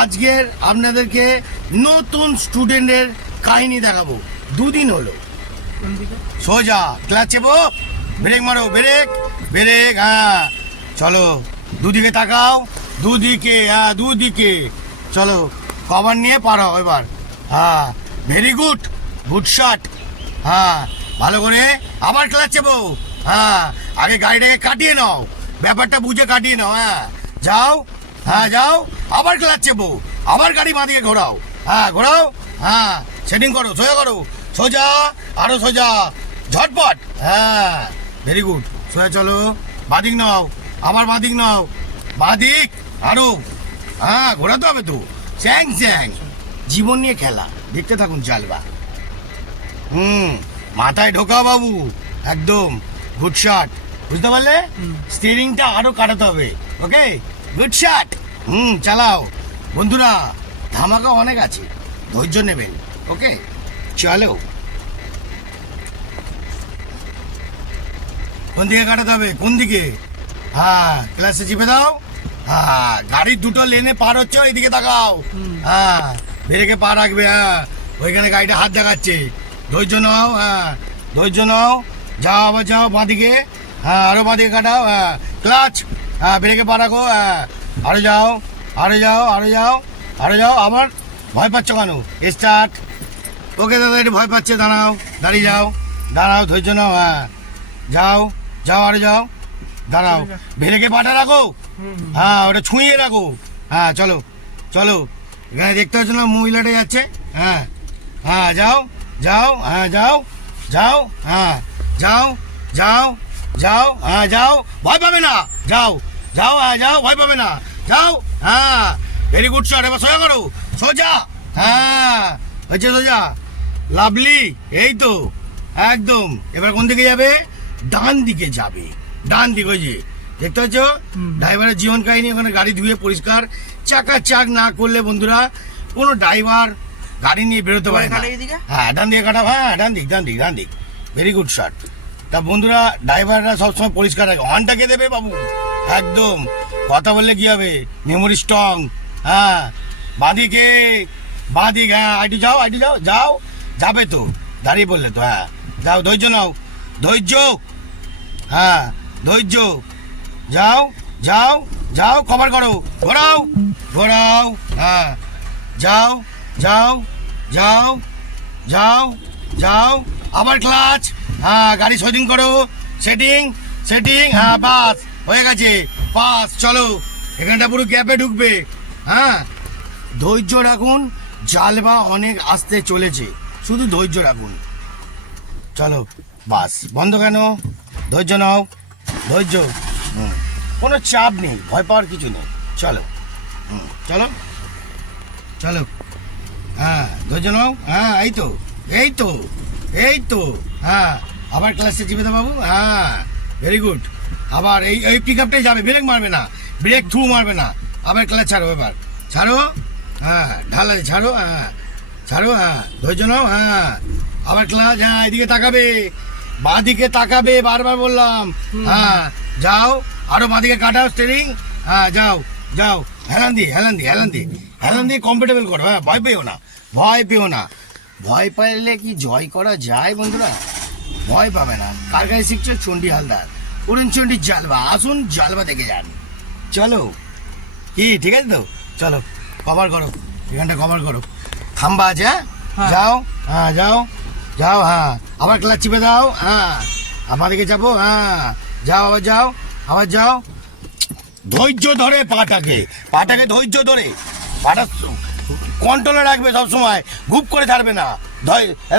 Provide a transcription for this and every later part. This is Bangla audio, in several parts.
আজকের আপনাদেরকে নতুন স্টুডেন্টের কাহিনী দেখাবো। দুদিন হলো সোজা ক্লাস চেপো, ব্রেক মারো, ব্রেক ব্রেক, হ্যাঁ চলো দুদিকে তাকাও, দুদিকে, হ্যাঁ দুদিকে চলো, কভার নিয়ে পারাও এবার, হ্যাঁ ভেরি গুড, গুড শট, হ্যাঁ ভালো করে আবার ক্লাস চেপো, হ্যাঁ আগে গাড়িটাকে কাটিয়ে নাও, ব্যাপারটা বুঝে কাটিয়ে নাও, হ্যাঁ যাও, হ্যাঁ যাও, আবার ক্লাচ চেপো, আবার গাড়ি বাঁদিকে ঘোরাও, হ্যাঁ ঘোরাও, হ্যাঁ সেটিং করো, সোজা করো, সোজা, আরো সোজা, ঝটপট, হ্যাঁ ভেরি গুড, সোজা চলো, বাঁদিক নাও, আবার বাঁদিক নাও, বাঁদিক, আরো, হ্যাঁ ঘোরাতে হবে তো, চ্যাং চ্যাং, জীবন নিয়ে খেলা, দেখতে থাকুন চালবা, মাথায় ঢোকাও বাবু, একদম গুড শট, বুঝতে পারলে? স্টিয়ারিংটা আরো কাটাতে হবে, ওকে, গুড শট, চালাও বন্ধুরা, ধামাকা অনেক আছে, ধৈর্য নেবেন, ওকে চলো। কোন দিকে কাটাতে হবে, কোন দিকে, হ্যাঁ ক্লাসে চিপে দাও, হ্যাঁ গাড়ির দুটো লেনে পার হচ্ছে, ওইদিকে তাকাও, হ্যাঁ ব্রেকে পা রাখবে, হ্যাঁ ওইখানে গাড়িটা হাত দেখাচ্ছে, ধৈর্য নাও, হ্যাঁ ধৈর্য নাও, যাও আবার যাও বাঁদিকে, হ্যাঁ আরো বাঁদিকে কাটাও, হ্যাঁ ক্লাচ, হ্যাঁ ব্রেকে পা রাখো, হ্যাঁ আরো যাও, আরো যাও, আরো যাও, আরো যাও, আবার ভয় পাচ্ছ কেন, স্টার্ট, ওকে দাদা একটু ভয় পাচ্ছে, দাঁড়াও, দাঁড়িয়ে যাও, দাঁড়াও, ধৈর্য নাও, হ্যাঁ যাও, যাও আরো যাও, দাঁড়াও, ব্রেকে পাটা রাখো, হ্যাঁ ওটা ছুঁয়ে রাখো, হ্যাঁ চলো চলো, এখানে দেখতে পাচ্ছ না মহিলাটা যাচ্ছে, হ্যাঁ হ্যাঁ যাও, যাও, হ্যাঁ যাও, যাও, হ্যাঁ যাও, যাও, যাও, হ্যাঁ যাও, ভয় পাবে না, যাও, যাও, হ্যাঁ যাও, ভয় পাবে না, যাও, হ্যাঁ ভেরি গুড শট, এবার সোজা করো, সোজা, হ্যাঁ হচ্ছে সোজা, লাভলি, এই তো একদম, এবার কোন দিকে যাবে, ডান দিকে যাবে, ডান দিকে, ওই যে দেখতে পাচ্ছ ড্রাইভারের জীবন কাহিনী, ওখানে গাড়ি ধুয়ে পরিষ্কার চাকা চাক না করলে বন্ধুরা কোনো ড্রাইভার গাড়ি নিয়ে বেরোতে পারে না, হ্যাঁ ডান দিকে কাটা, হ্যাঁ ডান দিক, ডান দিক, ডান দিক, ভেরি গুড শট। তা বন্ধুরা ড্রাইভাররা সবসময় পরিষ্কার রাখে, হর্নটা কে দেবে বাবু, একদম কথা বললে কি হবে, মেমোরি স্ট্রং, হ্যাঁ বাঁদিকে, বাঁদিক, হ্যাঁ আইটু যাও, আইটু যাও, যাও, যাবে তো, দাঁড়িয়ে পড়লে তো, হ্যাঁ যাও, ধৈর্য নাও, ধৈর্য, হ্যাঁ ধৈর্য, যাও, যাও, যাও, কভার করো, ঘোরাও, ঘোরাও, হ্যাঁ যাও, যাও, যাও, যাও, যাও, আবার ক্লাচ, হ্যাঁ গাড়ি সেটিং করো, সেটিং, সেটিং, হ্যাঁ বাস হয়ে গেছে, পাস, চলো এখানটা পুরো গ্যাপে ঢুকবে, হ্যাঁ ধৈর্য রাখুন, জালবা অনেক আসতে চলেছে, শুধু ধৈর্য রাখুন, চলো বাস বন্ধ কেন, ধৈর্য নাও, ধৈর্য, কোনো চাপ নেই, ভয় পাওয়ার কিছু নেই, চলো, চলো চলো, হ্যাঁ ধৈর্য নাও, হ্যাঁ এই তো, এই তো, এই তো, হ্যাঁ আবার ক্লাসে চিপে দাও বাবু, হ্যাঁ ভেরি গুড, আবার এই এই পিক আপটাই যাবে, ব্রেক মারবে না, ব্রেক থ্রু মারবে না, আবার ক্লাস ছাড়ো, এবার ছাড়ো, হ্যাঁ ঢালা ছাড়ো, হ্যাঁ ছাড়ো, হ্যাঁ ধৈর্য নাও, হ্যাঁ আবার ক্লাস, হ্যাঁ এদিকে তাকাবে, বাঁদিকে তাকাবে, বারবার বললাম, হ্যাঁ যাও, আরো বাঁদিকে কাটাও স্টিয়ারিং, হ্যাঁ যাও, যাও, হেলান দিয়ে, হেলান দিয়ে, হেলান দিয়ে, হেলান দিয়ে কমফোর্টেবল করো, হ্যাঁ ভয় পেও না, ভয় পেও না, ভয় পাইলে কি জয় করা যায় বন্ধুরা, ভয় পাবে না, কার গায়ে শিখছো, চণ্ডী হালদার, অরুণ চণ্ডী জালবা, আসুন জালবা দেখে যান, চলো কি ঠিক আছে তো, চলো কভার করো, এখানটা কভার করো, খাম্বা আছে, হ্যাঁ যাও, হ্যাঁ যাও, যাও, হ্যাঁ আবার ক্লাচ চিপে দাও, হ্যাঁ আমাদেরকে যাবো, হ্যাঁ যাও, আবার যাও, আবার যাও, ধৈর্য ধরে পাটাকে, পাটাকে ধৈর্য ধরে, পাটা কন্ট্রোলে রাখবে সবসময়, গুপ করে ছাড়বে না,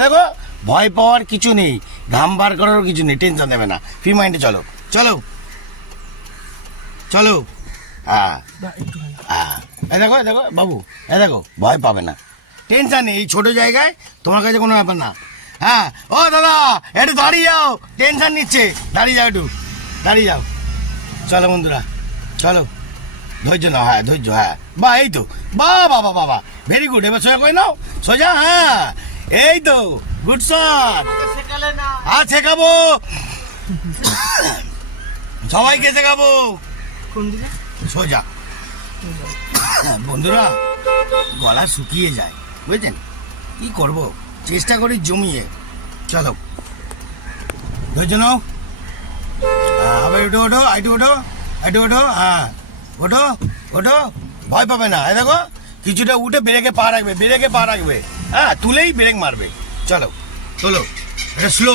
দেখো ভয় পাওয়ার কিছু নেই, ঘাম বার করারও কিছু নেই, টেনশন নেবে না, ফ্রি মাইন্ডে চলো, চলো চলো, হ্যাঁ হ্যাঁ এ দেখো, এ দেখো বাবু, এ দেখো ভয় পাবে না, টেনশন নেই, এই ছোটো জায়গায় তোমার কাছে কোনো ব্যাপার না, হ্যাঁ ও দাদা একটু দাঁড়িয়ে যাও, টেনশন নিচ্ছে, দাঁড়িয়ে যাও, একটু দাঁড়িয়ে যাও, চলো বন্ধুরা চলো, ধৈর্য নাও, হ্যাঁ ধৈর্য, হ্যাঁ বা এই তো, বা বাবা বাবা ভেরি গুড, এবার সোজা করে নাও, সোজা, হ্যাঁ এই তো গুড শট, আর শেখাবো সবাইকে, শেখাবো সোজা, বন্ধুরা গলা শুকিয়ে যায়, বুঝছেন? কি করব, চেষ্টা করি জমিয়ে। চলো ধৈর্য নাও। আবার ওঠো ওঠো, আইটু ওঠো, আইটু ওঠো, হ্যাঁ ওঠো ওঠো, ভয় পাবে না। এই দেখো কিছুটা উঠে ব্রেকে পা রাখবে, ব্রেকে পা রাখবে, হ্যাঁ তুলেই ব্রেক মারবে। চলো তোলো, এটা স্লো।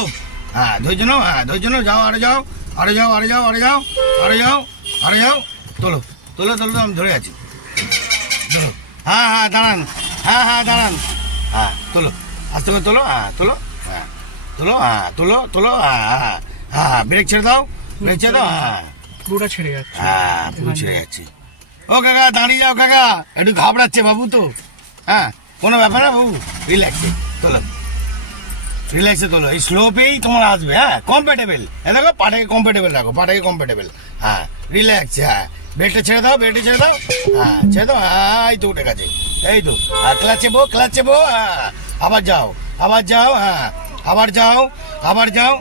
হ্যাঁ ধৈর্য নাও, হ্যাঁ ধৈর্য নাও, যাও আরে যাও, আরে যাও, আরে যাও, আরে যাও, আরে যাও, আরে যাও, তোলো তোলো তোলো, আমি ধরে আছি। তোলো, হ্যাঁ হ্যাঁ দাঁড়ান, হ্যাঁ হ্যাঁ দাঁড়ান, হ্যাঁ তোলো, আস্তে করে তোলো, হ্যাঁ তোলো, হ্যাঁ তোলো, হ্যাঁ তোলো তোলো, হ্যাঁ হ্যাঁ হ্যাঁ, ব্রেক ছেড়ে দাও, ব্রেক ছেড়ে দাও, হ্যাঁ পুরোটা ছেড়ে যাচ্ছে। হ্যাঁ পুরো ছেড়ে যাচ্ছে। ও কাকা দাঁড়িয়ে যাও কাকা, একটু ঘাবড়াচ্ছে বাবু তো। হ্যাঁ কোনো ব্যাপার না বাবু, রিল্যাক্সে তোলো, রিল্যাক্সে তোলো। এই স্লোপেই তোমার আসবে, হ্যাঁ কমফর্টেবল। এ দেখো পাটাকে কমফর্টেবল রাখো, পাটাকে কমফর্টেবল, হ্যাঁ রিল্যাক্স, হ্যাঁ বেল্টটা ছেড়ে দাও, বেল্টে ছেড়ে দাও, হ্যাঁ ছেড়ে দাও, হ্যাঁ এই তো উঠে গেছে, এই তো। আর ক্লাচ চেপো, ক্লাচ চেপো, হ্যাঁ আবার যাও, আবার যাও, হ্যাঁ আবার যাও, আবার যাও,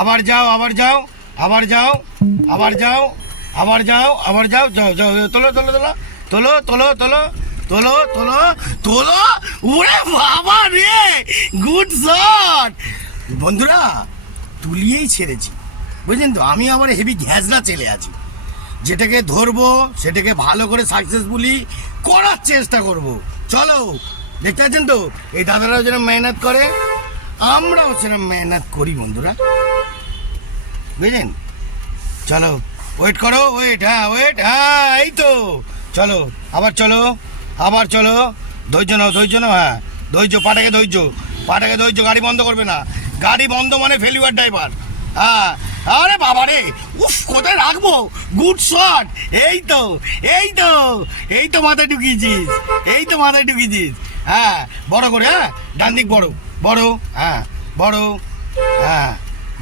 আবার যাও, আবার যাও, আবার যাও, আবার যাও, আবার যাও, আবার যাও, যাও যাও, তোলো তোলো তোলো তোলো তোলো তোলো তোলো তোলো তোলো। ওরে বাবা রে, গুড শট বন্ধুরা, তুলিয়েই ছেড়েছি, বুঝলেন তো? আমি আবার হেভি ঘ্যাজরা চলে আছি, যেটাকে ধরবো সেটাকে ভালো করে সাকসেসফুলি করার চেষ্টা করব। চলো দেখতে পাচ্ছেন তো, এই দাদারাও যেরকম মেহনত করে, আমরাও সেরকম মেহনত করি বন্ধুরা, বুঝলেন? চলো ওয়েট করো, ওয়েট, হ্যাঁ ওয়েট, হ্যাঁ এই তো। চলো আবার চলো, আবার চলো, ধৈর্য নাও, ধৈর্য নাও, হ্যাঁ ধৈর্য, পাটাকে ধৈর্য, পাটাকে ধৈর্য, গাড়ি বন্ধ করবে না, গাড়ি বন্ধ মানে ফেলিওয়ার ড্রাইভার। হ্যাঁ আরে বাবা রে, উফ কোথায় রাখবো, গুড শট, এই তো এই তো, এই তো মাথায় ঢুকিয়েছিস, এই তো মাথায় ঢুকিয়েছিস, হ্যাঁ বড় করে, হ্যাঁ ডান দিক বড়, বড়, হ্যাঁ বড়, হ্যাঁ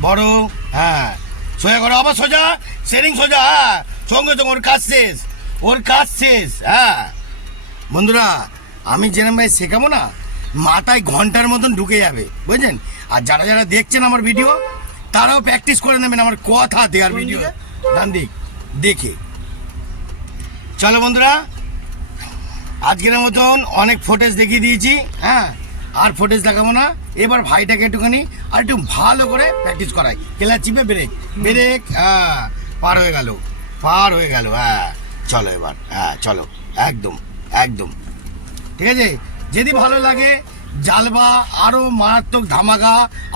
বড়, হ্যাঁ সোজা করো, আবার সোজা, সেরিং সোজা, হ্যাঁ সঙ্গে সঙ্গে ওর কাজ শেষ, ওর কাজ শেষ। হ্যাঁ বন্ধুরা আমি যেরকম ভাই শেখাবো না, মাথায় ঘন্টার মতন ঢুকে যাবে, বুঝলেন? আর যারা যারা দেখছেন আমার ভিডিও, তারাও প্র্যাকটিস করে নেবেন আমার কথা দেওয়ার ভিডিও, ডান দিক দেখে। চলো বন্ধুরা, আজকের মতন অনেক ফুটেজ দেখিয়ে দিয়েছি, হ্যাঁ আর ফুটেজ দেখাবো না। এবার ভাইটাকে একটুখানি আর একটু ভালো করে প্র্যাকটিস করাই, ক্লাচ চিপে ব্রেক, ব্রেক, হ্যাঁ পার হয়ে গেল, পার হয়ে গেল, হ্যাঁ চলো এবার, হ্যাঁ চলো, একদম একদম ঠিক আছে। যদি ভালো লাগে, জালবা আরো মারাত্মক ধামাকা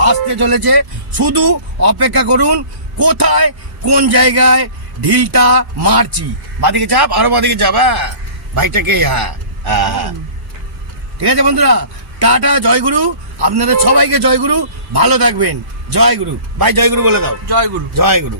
আসতে চলেছে, শুধু অপেক্ষা করুন। কোথায় কোন জায়গায় ঢিলটা মারছি, বাদিকে চাপ, আরো বাদিকে চাপ, হ্যাঁ বাইকটাকে, হ্যাঁ হ্যাঁ ঠিক আছে বন্ধুরা, টাটা, জয়গুরু, আপনাদের সবাইকে জয়গুরু, ভালো থাকবেন, জয়গুরু ভাই, জয়গুরু বলে দাও, জয় গুরু। জয়গুরু।